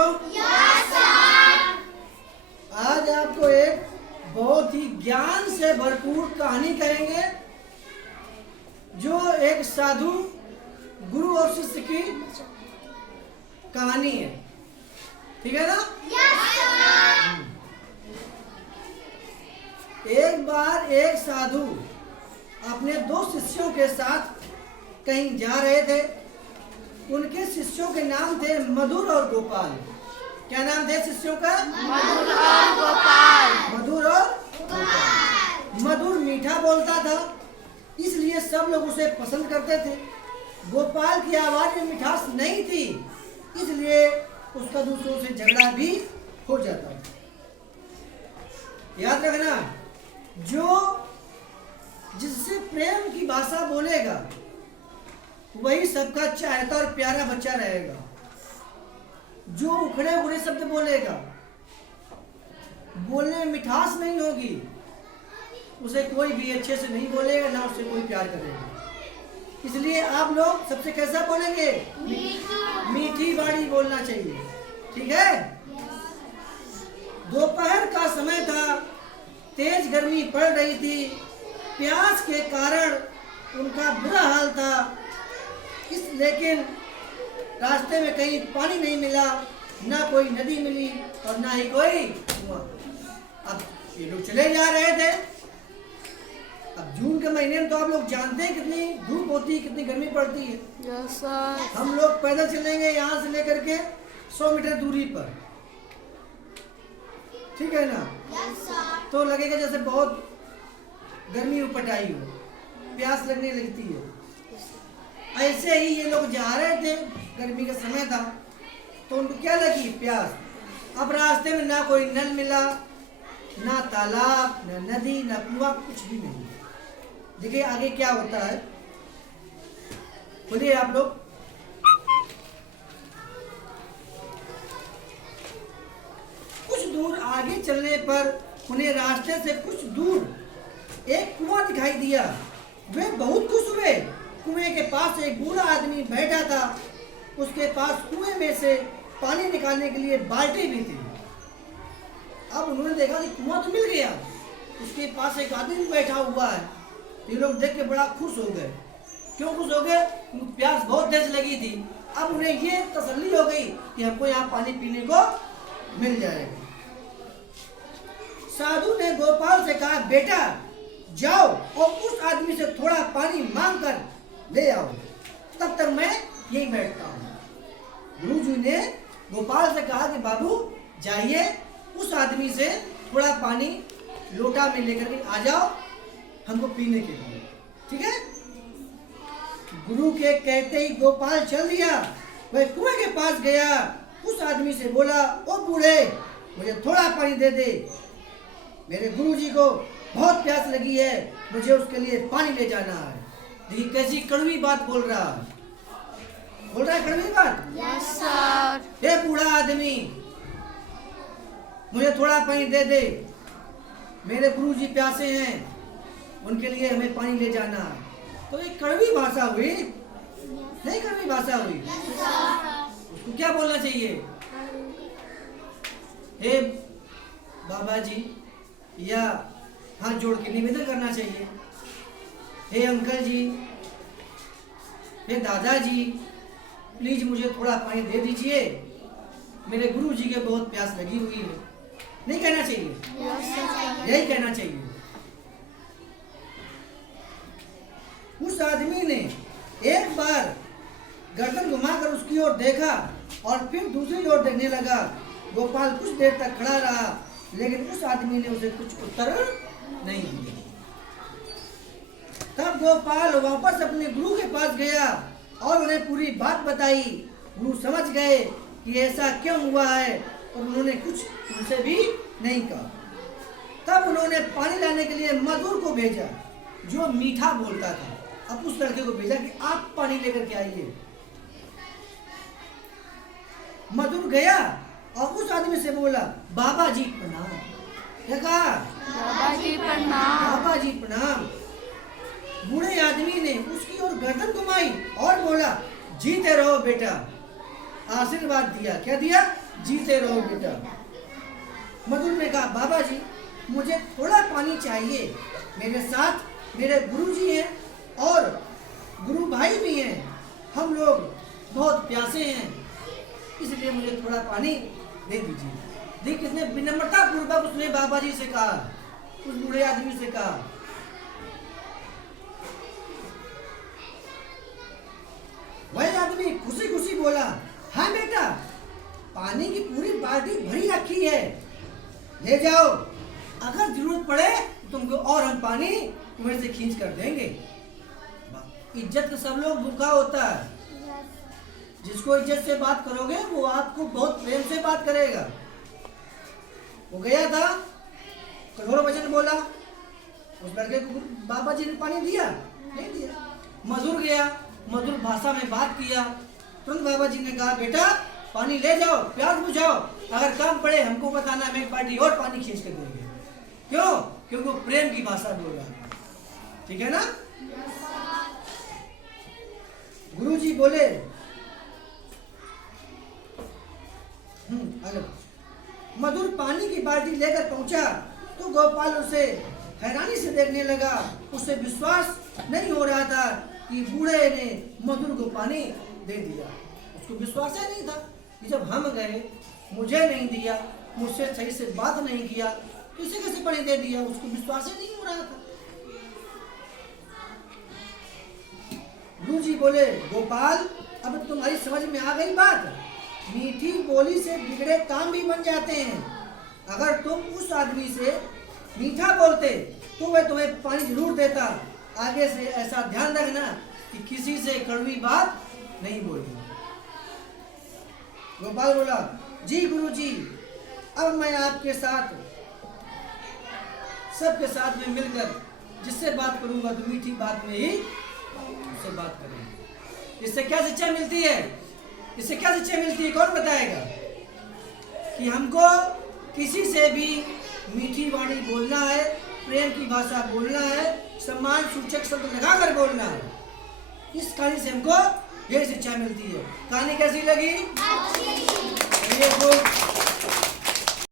Yes sir. आज आपको एक बहुत ही ज्ञान से भरपूर कहानी कहेंगे जो एक साधु गुरु और शिष्य की कहानी है। ठीक है ना? Yes sir. एक बार एक साधु अपने दो शिष्यों के साथ कहीं जा रहे थे। उनके शिष्यों के नाम थे मधुर और गोपाल। क्या नाम थे शिष्यों का? मधुर और गोपाल। मधुर और गोपाल। मधुर मीठा बोलता था, इसलिए सब लोग उसे पसंद करते थे। गोपाल की आवाज में मिठास नहीं थी, इसलिए उसका दूसरों से झगड़ा भी हो जाता था। याद रखना, जो जिससे प्रेम की भाषा बोलेगा वही सबका चाहता और प्यारा बच्चा रहेगा। जो उखड़े उखड़े शब्द बोलेगा, बोलने में मिठास नहीं होगी, उसे कोई भी अच्छे से नहीं बोलेगा, ना उससे कोई प्यार करेगा। इसलिए आप लोग सबसे कैसा बोलेंगे? मीठी बाड़ी बोलना चाहिए। ठीक है? दोपहर का समय था, तेज गर्मी पड़ रही थी। प्यास के कारण उनका बुरा हाल था। लेकिन रास्ते में कहीं पानी नहीं मिला, ना कोई नदी मिली और ना ही कोई कुआं। अब ये लोग चले जा रहे थे। अब जून के महीने में तो आप लोग जानते हैं कितनी धूप होती है, कितनी गर्मी पड़ती है। Yes sir. हम लोग पैदल चलेंगे यहाँ से लेकर के 100 मीटर दूरी पर। ठीक है ना? Yes sir. तो लगेगा जैसे बहुत गर्मी उपटाई हो, प्यास लगने लगती है। ऐसे ही ये लोग जा रहे थे, गर्मी का समय था, तो उनको क्या लगी? प्यास। अब रास्ते में ना कोई नल मिला, ना तालाब, ना नदी, ना कुआं, कुछ भी नहीं। देखिए आगे क्या होता है, बोलिए आप लोग। कुछ दूर आगे चलने पर उन्हें रास्ते से कुछ दूर एक कुआं दिखाई दिया। वे बहुत खुश हुए। कुएं के पास एक बूढ़ा आदमी बैठा था। उसके पास कुएं में से पानी निकालने के लिए बाल्टी भी थी। अब उन्होंने देखा कि कुआं तो मिल गया, उसके पास एक आदमी बैठा हुआ है। ये लोग देख के बड़ा खुश हो गए। क्यों खुश हो गए? उनको प्यास बहुत तेज लगी थी। अब उन्हें ये तसल्ली हो गई कि हमको यहाँ पानी पीने को मिल जाएगा। साधु ने गोपाल से कहा, बेटा जाओ और उस आदमी से थोड़ा पानी मांग कर ले आओ, तब तक मैं यही बैठता हूँ। गुरुजी ने गोपाल से कहा कि बाबू जाइए, उस आदमी से थोड़ा पानी लोटा में लेकर के आ जाओ हमको पीने के लिए। ठीक है? गुरु के कहते ही गोपाल चल दिया। वह कुएं के पास गया, उस आदमी से बोला, ओ बूढ़े मुझे थोड़ा पानी दे दे, मेरे गुरुजी को बहुत प्यास लगी है, मुझे उसके लिए पानी ले जाना है। देखिए कैसी कड़वी बात बोल रहा है। बोल रहा है कड़वी बात। Yes sir. हे बूढ़ा आदमी, मुझे थोड़ा पानी दे दे, मेरे गुरुजी प्यासे हैं, उनके लिए हमें पानी ले जाना है। तो ये कड़वी भाषा हुई? नहीं कड़वी भाषा हुई। उसको क्या बोलना चाहिए? हे बाबा जी, या हाथ जोड़ के निवेदन करना चाहिए, हे अंकल जी, हे दादाजी, प्लीज मुझे थोड़ा पानी दे दीजिए, मेरे गुरु जी के बहुत प्यास लगी हुई है। नहीं कहना चाहिए? यही कहना चाहिए। उस आदमी ने एक बार गर्दन घुमाकर उसकी ओर देखा और फिर दूसरी ओर देखने लगा। गोपाल कुछ देर तक खड़ा रहा, लेकिन उस आदमी ने उसे कुछ उत्तर नहीं दिया। तब गोपाल वापस अपने गुरु के पास गया और उन्हें पूरी बात बताई। गुरु समझ गए कि ऐसा क्यों हुआ है और उन्होंने कुछ उनसे भी नहीं कहा। तब उन्होंने पानी लाने के लिए मधुर को भेजा, जो मीठा बोलता था। अब उस लड़के को भेजा कि आप पानी लेकर के आइए। मधुर गया और उस आदमी से बोला, बाबा जी प्रणाम। क्या कहा? बाबा जी प्रणाम। बाबा जी प्रणाम। बूढ़े आदमी ने उसकी ओर गर्दन घुमाई और बोला, जीते रहो बेटा। आशीर्वाद दिया। क्या दिया? जीते रहो बेटा। मधुर ने कहा, बाबा जी मुझे थोड़ा पानी चाहिए, मेरे साथ मेरे गुरुजी हैं और गुरु भाई भी हैं, हम लोग बहुत प्यासे हैं, इसलिए मुझे थोड़ा पानी दे दीजिए। देख कितने विनम्रता पूर्वक उसने बाबा जी से कहा, उस बूढ़े आदमी से कहा। वही आदमी खुशी खुशी बोला, हाँ बेटा पानी की पूरी बाल्टी भरी रखी है, ले जाओ, अगर जरूरत पड़े तो तुमको और हम पानी कुएं से खींच कर देंगे। इज्जत का सब लोग भूखा होता है, जिसको इज्जत से बात करोगे वो आपको बहुत प्रेम से बात करेगा। वो गया था, कठोर वचन बोला, उस लड़के को बाबा जी ने पानी दिया नहीं दिया। मधुर गया, मधुर भाषा में बात किया, तुरंत बाबा जी ने कहा, बेटा पानी ले जाओ, प्यास बुझाओ, अगर काम पड़े हमको बताना, हम एक बाल्टी और पानी खींच कर देंगे। क्यों? क्योंकि वो प्रेम की भाषा बोल रहा है, ठीक है ना। गुरुजी बोले, अगर मधुर पानी की बाल्टी लेकर पहुंचा तो गोपाल उसे हैरानी से देखने लगा, उसे विश्वास नहीं हो रहा था कि बूढ़े ने मधुर को पानी दे दिया। उसको विश्वास ही नहीं था कि जब हम गए मुझे नहीं दिया, मुझसे सही से बात नहीं किया, तो इसे कैसे पानी दे दिया, उसको विश्वास ही नहीं हो रहा था। गुरुजी बोले, गोपाल अब तुम्हारी समझ में आ गई बात, मीठी बोली से बिगड़े काम भी बन जाते हैं। अगर तुम उस आदमी से मीठा बोलते तो वह तुम्हें पानी जरूर देता। आगे से ऐसा ध्यान रखना कि किसी से कड़वी बात नहीं बोलनी। गोपाल बोला, जी गुरुजी, अब मैं आपके साथ सबके साथ में मिलकर जिससे बात करूंगा तो मीठी बात में ही उससे बात करेंगे। इससे क्या शिक्षा मिलती है? इससे क्या शिक्षा मिलती है, कौन बताएगा? कि हमको किसी से भी मीठी वाणी बोलना है, प्रेम की भाषा बोलना है, सम्मान सूचक शब्द लगाकर बोलना है। इस कहानी से हमको यही शिक्षा मिलती है। कहानी कैसी लगी? अच्छी।